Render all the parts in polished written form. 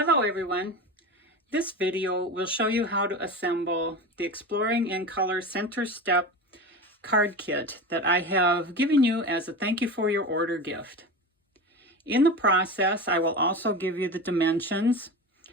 Hello everyone. This video will show you how to assemble the Exploring in Color Center Step card kit that I have given you as a thank you for your order gift. In the process, I will also give you the dimensions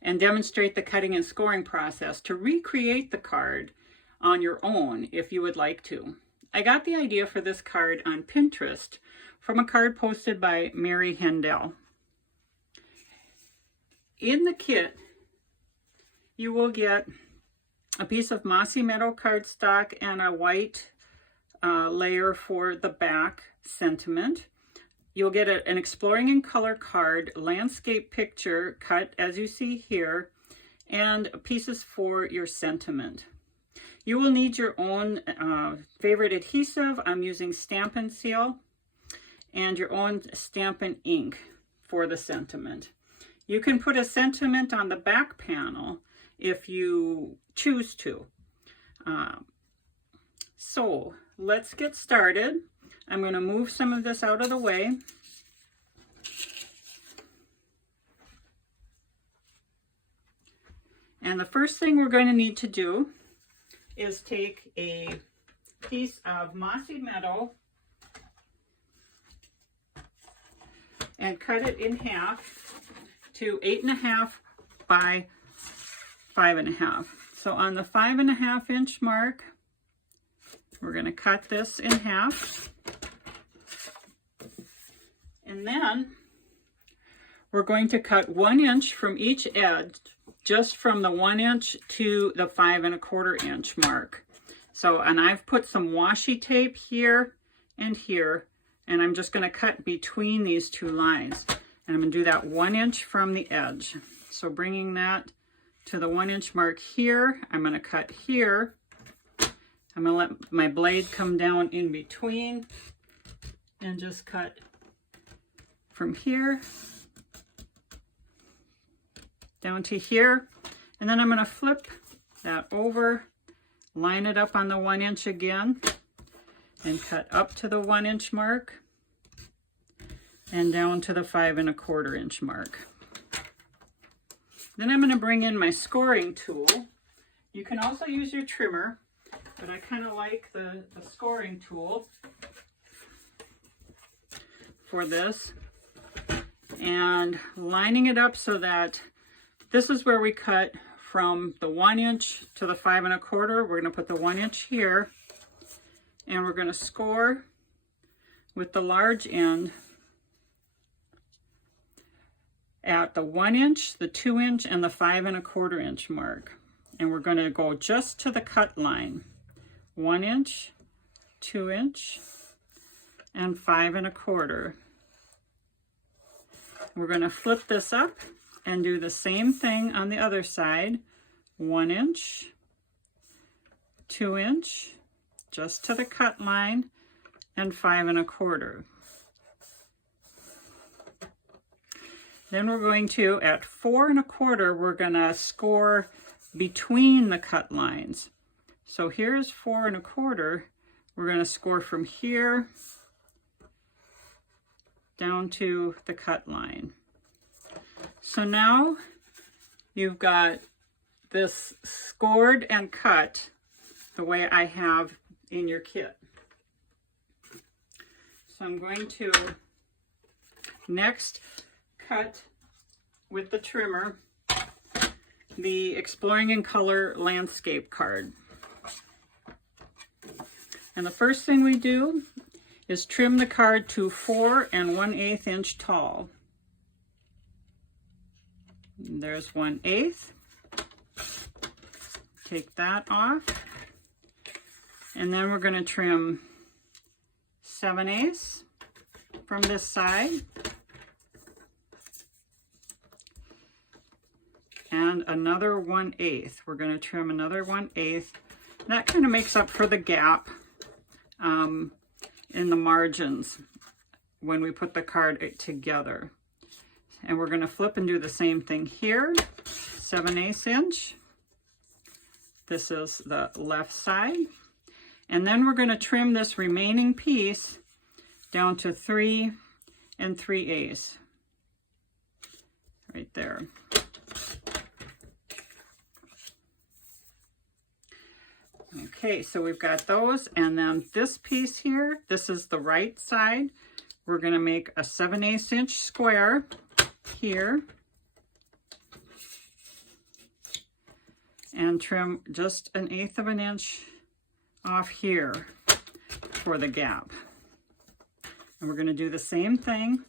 and demonstrate the cutting and scoring process to recreate the card on your own if you would like to. I got the idea for this card on Pinterest from a card posted by Mary Hendel. In the kit, you will get a piece of Mossy Meadow cardstock and a white layer for the back sentiment. You'll get an Exploring in Color card, landscape picture cut as you see here, and pieces for your sentiment. You will need your own favorite adhesive. I'm using Stampin' Seal, and your own Stampin' ink for the sentiment. You can put a sentiment on the back panel if you choose to. So let's get started. I'm going to move some of this out of the way. And the first thing we're going to need to do is take a piece of Mossy Meadow and cut it in half to 8.5 by 5.5. So on the 5.5 inch mark, we're going to cut this in half. And then we're going to cut 1 inch from each edge, just from the 1 inch to the 5.25 inch mark. So, and I've put some washi tape here and here, and I'm just going to cut between these two lines. And I'm going to do that 1 inch from the edge. So bringing that to the 1 inch mark here, I'm going to cut here. I'm going to let my blade come down in between and just cut from here down to here. And then I'm going to flip that over, line it up on the 1 inch again, and cut up to the 1 inch mark and down to the 5.25 inch mark. Then I'm going to bring in my scoring tool. You can also use your trimmer, but I kind of like the scoring tool for this. And lining it up so that this is where we cut from the 1 inch to the 5.25. We're going to put the 1 inch here, and we're going to score with the large end at the 1 inch, the 2 inch, and the 5.25 inch mark. And we're going to go just to the cut line. 1 inch, 2 inch, and 5.25. We're going to flip this up and do the same thing on the other side. 1 inch, 2 inch, just to the cut line, and 5.25. Then we're going to, at 4.25, we're going to score between the cut lines. So here's 4.25. We're going to score from here down to the cut line. So now you've got this scored and cut the way I have in your kit. So I'm going to next cut with the trimmer the Exploring in Color landscape card. And the first thing we do is trim the card to 4 1/8 inch tall. There's 1/8. Take that off. And then we're going to trim 7/8 from this side. And another 1/8. We're going to trim another 1/8. That kind of makes up for the gap in the margins when we put the card together. And we're going to flip and do the same thing here. 7/8 inch. This is the left side. And then we're going to trim this remaining piece down to 3 3/8. Right there. Okay, so we've got those, and then this piece here, this is the right side. We're going to make a 7/8 inch square here and trim just 1/8 of an inch off here for the gap. And we're going to do the same thing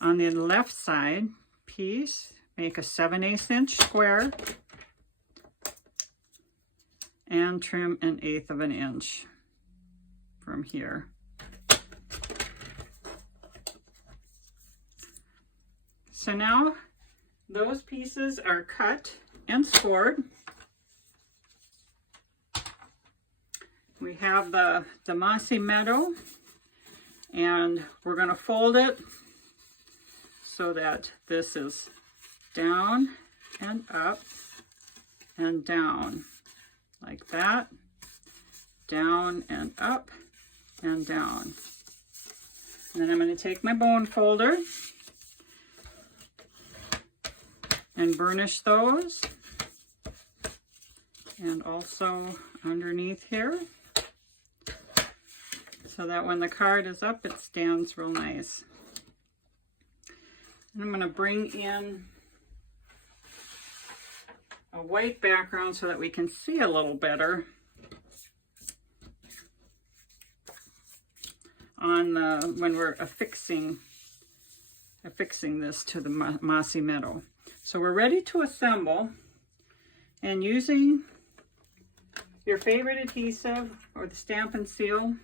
on the left side piece. Make a 7/8 inch square and trim 1/8 of an inch from here. So now those pieces are cut and scored. We have the Mossy Meadow, and we're going to fold it so that this is down and up and down, like that, down and up and down. And then I'm going to take my bone folder and burnish those, and also underneath here, so that when the card is up, it stands real nice. And I'm going to bring in a white background so that we can see a little better on the, when we're affixing this to the Mossy Meadow. So we're ready to assemble, and using your favorite adhesive or the Stampin' Seal,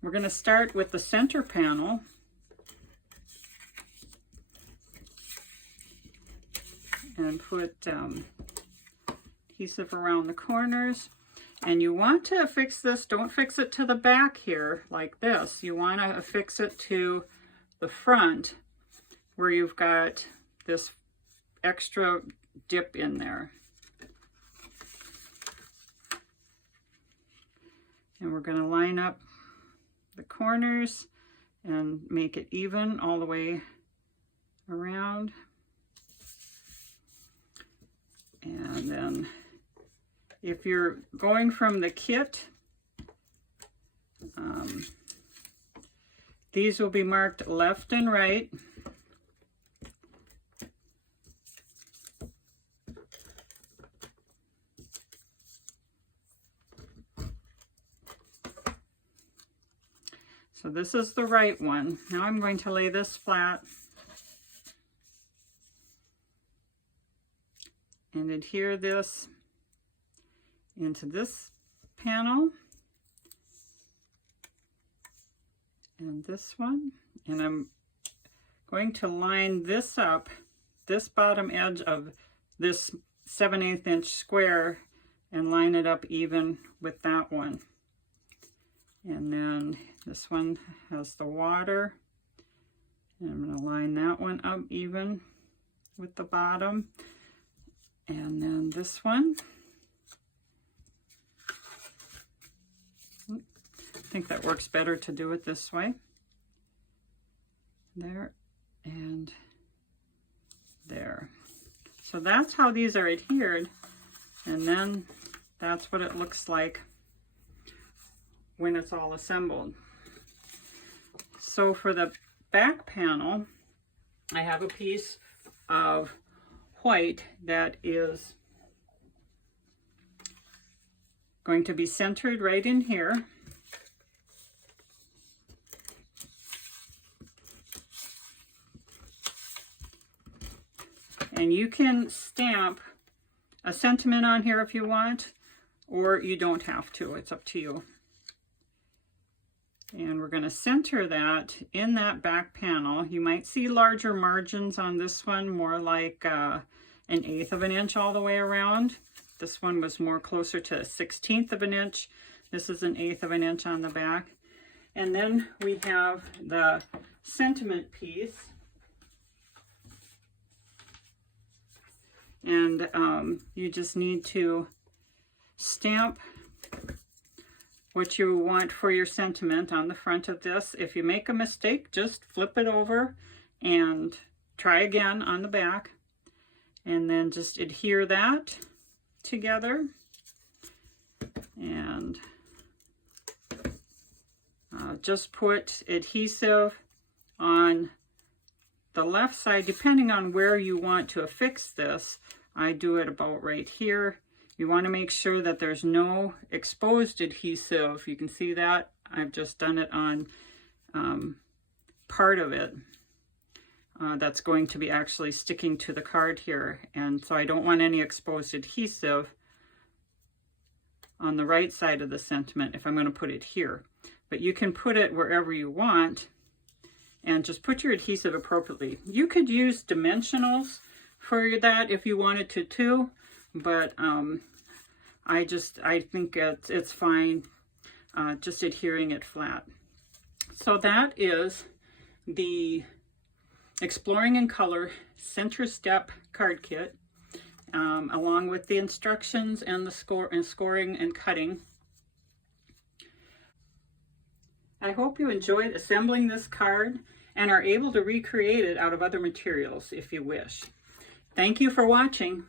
we're going to start with the center panel. And put adhesive around the corners. And you want to affix this, don't fix it to the back here like this. You want to affix it to the front where you've got this extra dip in there. And we're going to line up the corners and make it even all the way around. And then if you're going from the kit, these will be marked left and right. So this is the right one. Now I'm going to lay this flat and adhere this into this panel and this one, and I'm going to line this up, this bottom edge of this 7/8 inch square, and line it up even with that one. And then this one has the water, and I'm going to line that one up even with the bottom. And then this one, I think that works better to do it this way. There and there. So that's how these are adhered, and then that's what it looks like when it's all assembled. So for the back panel, I have a piece of white that is going to be centered right in here. And you can stamp a sentiment on here if you want, or you don't have to. It's up to you. And we're going to center that in that back panel. You might see larger margins on this one, more like 1/8 of an inch all the way around. This one was more closer to 1/16 of an inch. This is 1/8 of an inch on the back. And then we have the sentiment piece. And you just need to stamp what you want for your sentiment on the front of this. If you make a mistake, just flip it over and try again on the back, and then just adhere that together. And just put adhesive on the left side, depending on where you want to affix this. I do it about right here. You want to make sure that there's no exposed adhesive. You can see that. I've just done it on part of it. That's going to be actually sticking to the card here. And so I don't want any exposed adhesive on the right side of the sentiment if I'm going to put it here. But you can put it wherever you want and just put your adhesive appropriately. You could use dimensionals for that if you wanted to too, but I think it's fine just adhering it flat. So that is the Exploring in Color Center Step card kit, along with the instructions and the scoring and cutting. I hope you enjoyed assembling this card and are able to recreate it out of other materials if you wish. Thank you for watching.